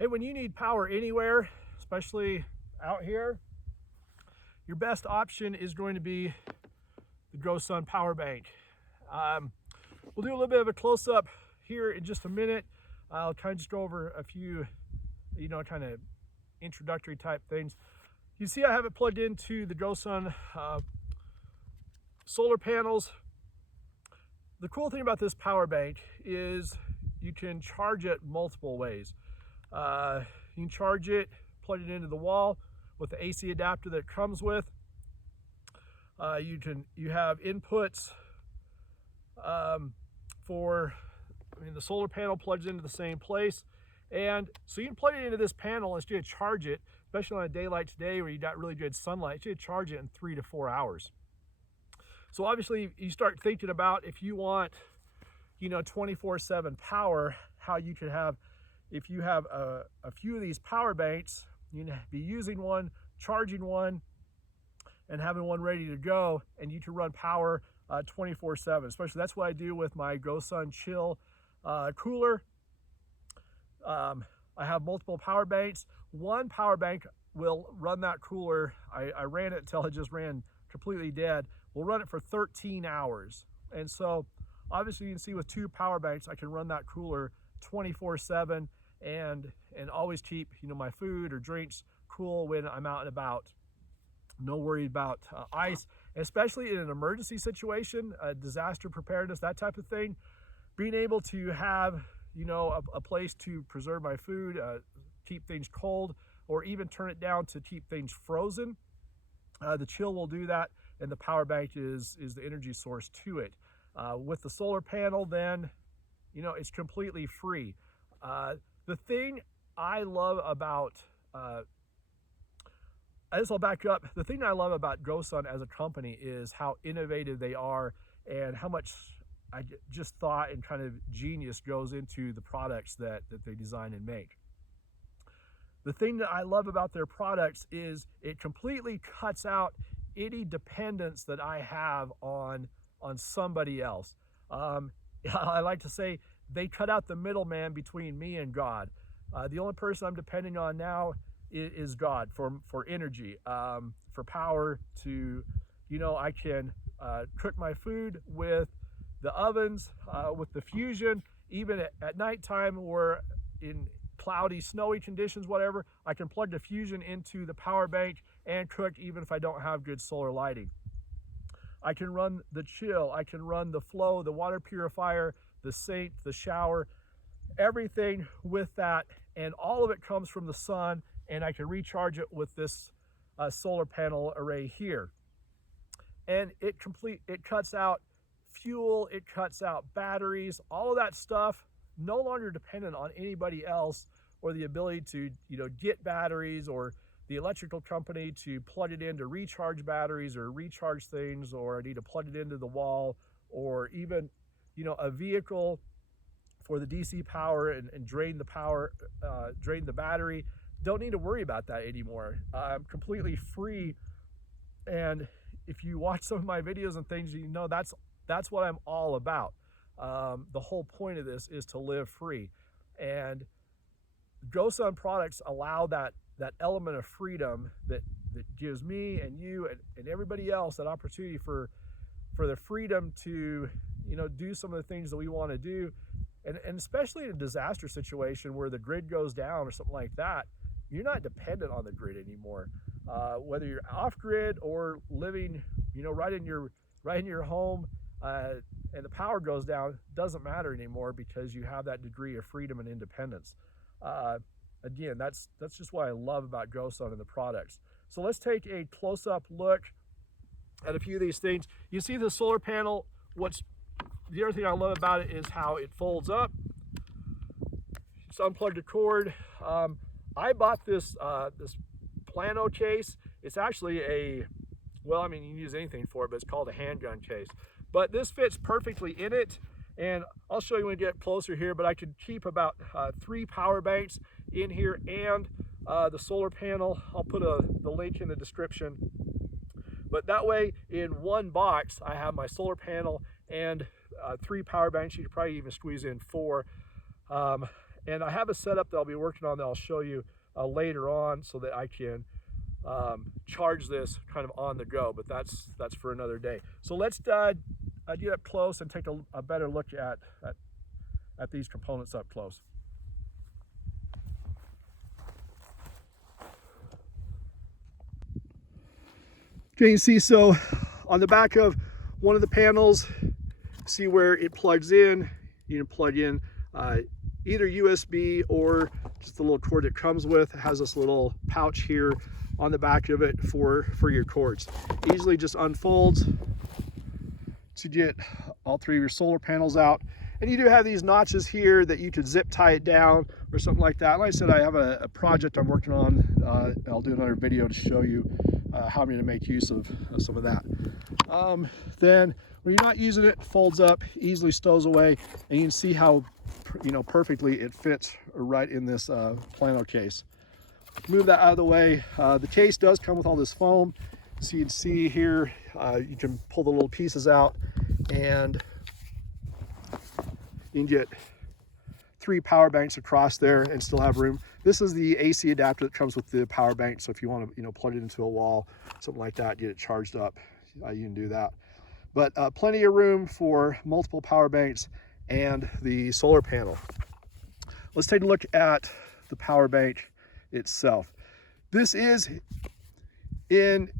Hey, when you need power anywhere, especially out here, your best option is going to be the GoSun PowerBank. We'll do a little bit of a close-up here in just a minute. I'll kind of just go over a few, kind of introductory type things. You see I have it plugged into the GoSun solar panels. The cool thing about this power bank is you can charge it multiple ways. You can charge it, plug it into the wall with the AC adapter that it comes with. You have inputs the solar panel plugs into the same place, and so you can plug it into this panel and it's going to charge it, especially on a day like today where you got really good sunlight. It's going to charge it in 3 to 4 hours. So obviously you start thinking about, if you want 24/7 power, how you could have, if you have a few of these power banks, you can be using one, charging one, and having one ready to go, and you can run power 24/7. Especially that's what I do with my GoSun Chill cooler. I have multiple power banks. One power bank will run that cooler. I ran it until it just ran completely dead. We'll run it for 13 hours. And so obviously you can see with 2 power banks, I can run that cooler 24/7 and always keep my food or drinks cool when I'm out and about. No worry about ice, especially in an emergency situation, disaster preparedness, that type of thing. Being able to have a place to preserve my food, keep things cold, or even turn it down to keep things frozen. The Chill will do that, and the power bank is the energy source to it. With the solar panel, then it's completely free. The thing I love about I'll back up. The thing I love about GoSun as a company is how innovative they are and how much just thought and kind of genius goes into the products that they design and make. The thing that I love about their products is it completely cuts out any dependence that I have on somebody else. I like to say they cut out the middleman between me and God. The only person I'm depending on now is God for energy, for power to, I can cook my food with the ovens, with the fusion, even at nighttime or in cloudy, snowy conditions, whatever, I can plug the fusion into the power bank and cook even if I don't have good solar lighting. I can run the Chill, I can run the Flow, the water purifier, the sink, the shower, everything with that, and all of it comes from the sun, and I can recharge it with this solar panel array here. And it cuts out fuel, it cuts out batteries, all of that stuff, no longer dependent on anybody else or the ability to get batteries or the electrical company to plug it in to recharge batteries or recharge things, or I need to plug it into the wall, or even a vehicle for the DC power and drain the power, drain the battery. Don't need to worry about that anymore. I'm completely free, and if you watch some of my videos and things, that's what I'm all about. The whole point of this is to live free, and GoSun products allow that element of freedom that gives me and you and everybody else that opportunity for the freedom to do some of the things that we want to do, and especially in a disaster situation where the grid goes down or something like that. You're not dependent on the grid anymore. Whether you're off grid or living right in your home, and the power goes down, doesn't matter anymore because you have that degree of freedom and independence. Again, that's just what I love about GoSun and the products. So let's take a close-up look at a few of these things. You see the solar panel. The other thing I love about it is how it folds up. Just unplug the cord. I bought this plano case. It's actually you can use anything for it, but it's called a handgun case. But this fits perfectly in it, and I'll show you when we get closer here, but I could keep about 3 power banks in here and the solar panel. I'll put the link in the description. But that way, in one box, I have my solar panel and 3 power banks. You could probably even squeeze in 4. And I have a setup that I'll be working on that I'll show you later on, so that I can charge this kind of on the go, but that's for another day. So let's get up close and take a better look at these components up close. Okay, you see, so on the back of one of the panels, see where it plugs in. You can plug in either USB or just the little cord it comes with. It has this little pouch here on the back of it for your cords. Easily just unfolds to get all three of your solar panels out. And you do have these notches here that you could zip tie it down or something like that. Like I said, I have a project I'm working on. I'll do another video to show you how I'm going to make use of some of that. Then when you're not using it, folds up, easily stows away, and you can see how perfectly it fits right in this plano case. Move that out of the way. The case does come with all this foam, so you can see here you can pull the little pieces out, and you can get 3 power banks across there and still have room. This is the AC adapter that comes with the power bank, so if you want to plug it into a wall, something like that, get it charged up, you can do that. But plenty of room for multiple power banks and the solar panel. Let's take a look at the power bank itself. This is it's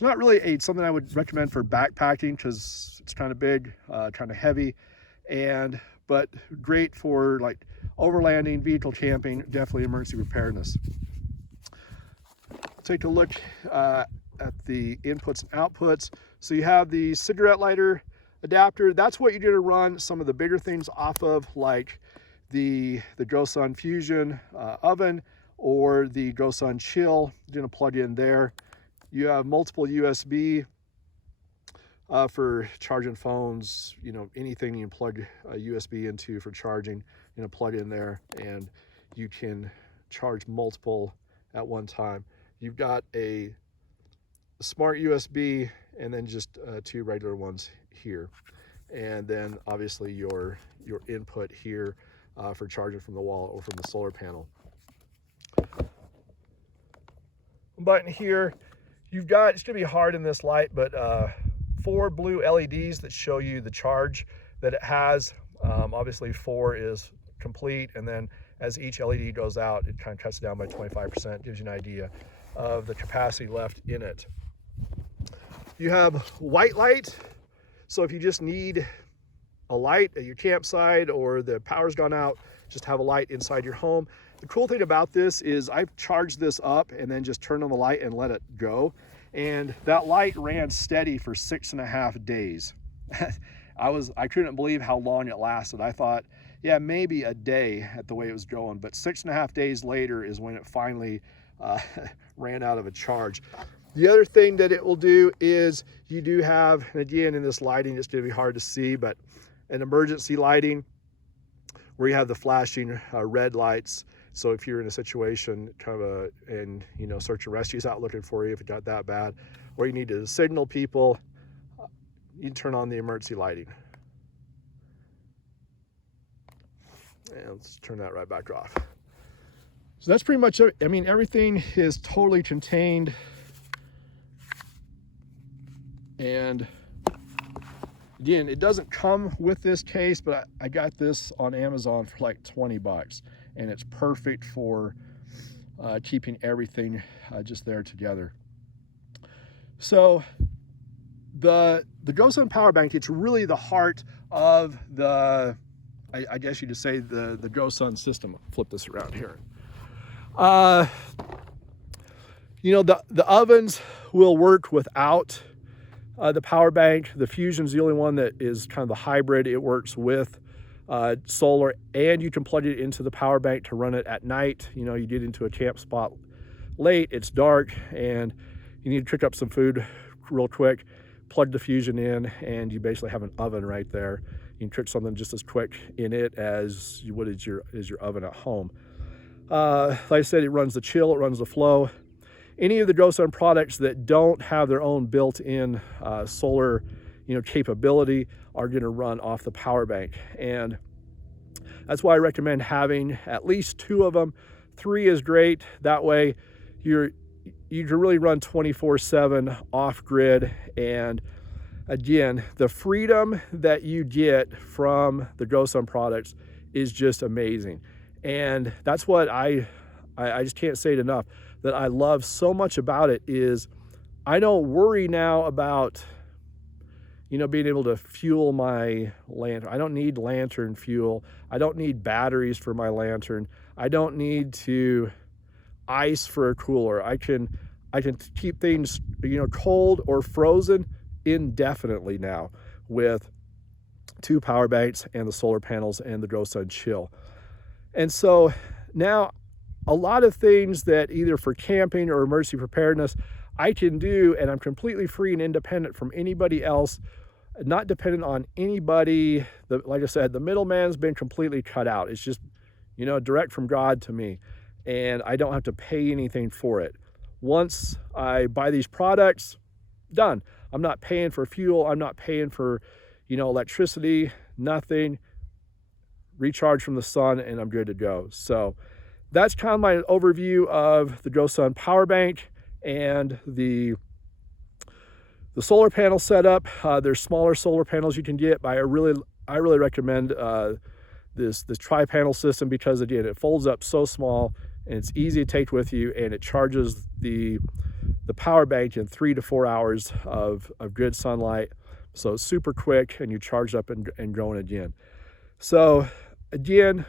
not really something I would recommend for backpacking, because it's kind of big, kind of heavy, but great for like overlanding, vehicle camping, definitely emergency preparedness. Take a look at the inputs and outputs. So you have the cigarette lighter adapter. That's what you're going to run some of the bigger things off of, like the GoSun Fusion oven or the GoSun Chill. You're going to plug in there. You have multiple USB for charging phones, anything you can plug a USB into for charging, plug in there, and you can charge multiple at one time. You've got a smart USB and then just 2 regular ones here. And then obviously your input here for charging from the wall or from the solar panel. Button here, you've got, it's gonna be hard in this light, but 4 blue LEDs that show you the charge that it has. Obviously 4 is complete, and then as each LED goes out, it kind of cuts it down by 25%, gives you an idea of the capacity left in it. You have white light, so if you just need a light at your campsite or the power's gone out, just have a light inside your home. The cool thing about this is I've charged this up and then just turned on the light and let it go. And that light ran steady for 6.5 days. I couldn't believe how long it lasted. I thought, yeah, maybe a day at the way it was going, but 6.5 days later is when it finally ran out of a charge. The other thing that it will do is you do have, and again, in this lighting, it's going to be hard to see, but an emergency lighting where you have the flashing red lights. So if you're in a situation and search and rescue's out looking for you if it got that bad, or you need to signal people, you can turn on the emergency lighting. And let's turn that right back off. So that's pretty much it. I mean, everything is totally contained. And again, it doesn't come with this case, but I got this on Amazon for like 20 bucks. And it's perfect for keeping everything just there together. So the GoSun Power Bank, it's really the heart of the, I guess you could say, the GoSun system. Flip this around here. The ovens will work without the power bank. The Fusion's the only one that is kind of the hybrid. It works with solar, and you can plug it into the power bank to run it at night. You get into a camp spot late, it's dark, and you need to cook up some food real quick, plug the Fusion in, and you basically have an oven right there. You can cook something just as quick in it as you would as your oven at home. Like I said, it runs the chill, it runs the flow. Any of the GoSun products that don't have their own built-in solar capability are going to run off the power bank. And That's why I recommend having at least 2 of them. 3 is great. That way you can really run 24/7 off grid. And again, the freedom that you get from the GoSun products is just amazing. And that's what I just can't say it enough, that I love so much about it is I don't worry now about, being able to fuel my lantern. I don't need lantern fuel. I don't need batteries for my lantern. I don't need to ice for a cooler. I can keep things, cold or frozen indefinitely now with 2 power banks and the solar panels and the GoSun Chill. And so now a lot of things that either for camping or emergency preparedness I can do, and I'm completely free and independent from anybody else, not dependent on anybody. Like I said, the middleman's been completely cut out. It's just, direct from God to me, and I don't have to pay anything for it. Once I buy these products, done. I'm not paying for fuel. I'm not paying for, electricity, nothing. Recharge from the sun, and I'm good to go. So that's kind of my overview of the GoSun power bank and the solar panel setup. There's smaller solar panels you can get, but I really recommend this tri-panel system because, again, it folds up so small and it's easy to take with you, and it charges the power bank in 3 to 4 hours of good sunlight. So it's super quick, and you charge up and going again. So again,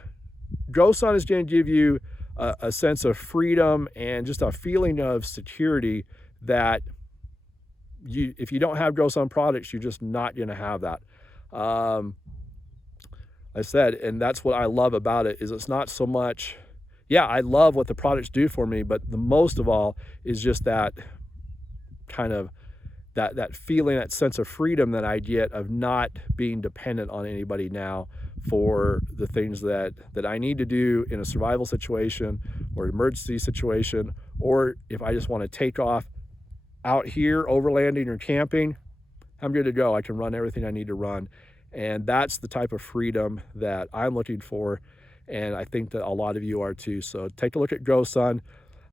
GoSun is going to give you a sense of freedom and just a feeling of security that if you don't have GoSun products, you're just not going to have that. I said, and that's what I love about it, is it's not so much, I love what the products do for me, but the most of all is just that kind of that feeling, that sense of freedom that I get of not being dependent on anybody now for the things that I need to do in a survival situation or emergency situation, or if I just want to take off out here overlanding or camping, I'm good to go. I can run everything I need to run. And that's the type of freedom that I'm looking for, and I think that a lot of you are too. So take a look at GoSun.